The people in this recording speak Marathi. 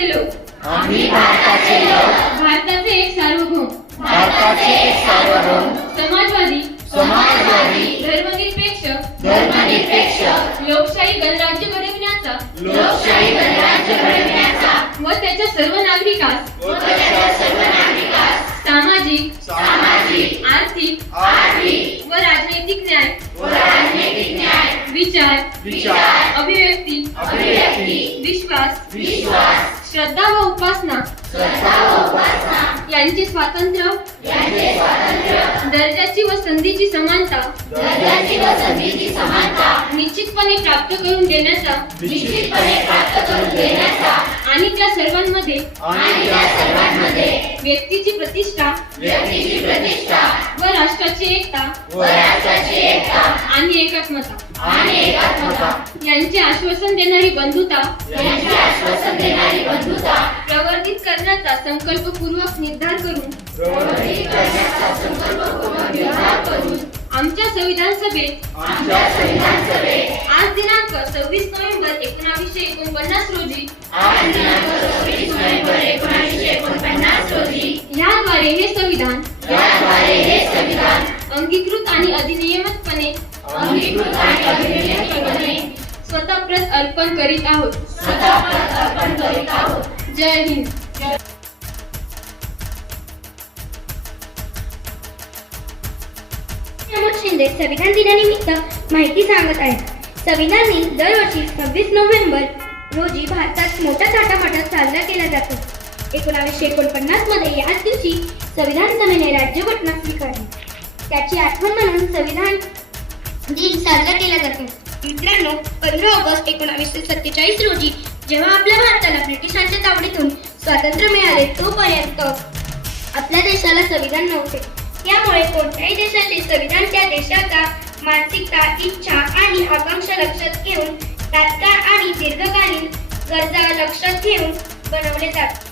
भारताचे लोक. आम्ही भारताचे लोक. भारताचे एक सार्वभौम. भारताचे एक सार्वभौम. समाजवादी. समाजवादी. धर्मनिरपेक्ष. धर्मनिरपेक्ष. लोकशाही गणराज्य घडविण्याचा लोकशाही गणराज्य घडविण्याचा व त्याच्या सर्व नागरिकास. व त्याच्या सर्व नागरिकास. सामाजिक. सामाजिक. आर्थिक. आर्थिक. व राजनैतिक न्याय. व राजनैतिक न्याय. विचार. विचार. अभिव्यक्ती. अभिव्यक्ती. विश्वास. विश्वास. श्रद्धा व उपासना. श्रद्धा व उपासना. यांचे स्वातंत्र्य. यांचे स्वातंत्र्य. दर्जाची व संधीची समानता. दर्जाची व संधीची समानता. निश्चितपणे प्राप्त करून देण्याचा. आणि त्या सर्वांमध्ये आणि त्या सर्वांमध्ये व्यक्तीची प्रतिष्ठा व्यक्तीची प्रतिष्ठा व राष्ट्राची एकता व राष्ट्राची एकता आणि एकात्मता. आणि एकात्मता. यांचे आश्वासन देणारी बंधुता यांचे आश्वासन देणारी बंधुता प्रवर्धित करण्याचा संकल्पपूर्वक निर्धार करून प्रवर्धित करण्याचा संकल्पपूर्वक निर्धार करून आमच्या संविधान सभेत आमच्या संविधान सभेत आज दिनांक सव्वीस नोव्हेंबर एकोणावीसशे एकोणपन्नास रोजी हे याद्वारे हे संविधान अंगीकृत आणि अधिनियमितपणे अंगीकृत आणि अभिनयपणे स्वतःप्रत अर्पण करीत आहोत. स्वतः अर्पण करीत आहोत. जय हिंद. शिंदे. संविधान दिनानिमित्त माहिती सांगत आहेत संविधान दिन दरवर्षी सव्वीस नोव्हेंबर रोजी भारतात मोठ्या थाटामाटात साजरा केला जातो. एकोणावीसशे एकोणपन्नासमध्ये याच दिवशी संविधान सभेने राज्यघटना स्वीकारली. त्याची आठवण म्हणून संविधान दिन साजरा केला जातो. मित्रांनो पंधरा ऑगस्ट एकोणावीसशे सत्तेचाळीस रोजी जेव्हा आपल्या भारताला ब्रिटिशांच्या तावडीतून स्वातंत्र्य मिळाले तोपर्यंत आपल्या देशाला संविधान नव्हते. त्यामुळे कोणत्याही देशाचे संविधान त्या देशाचा मानसिकता इच्छा आणि आकांक्षा लक्षात घेऊन गरजा लक्षात घेऊन बनवले जातात.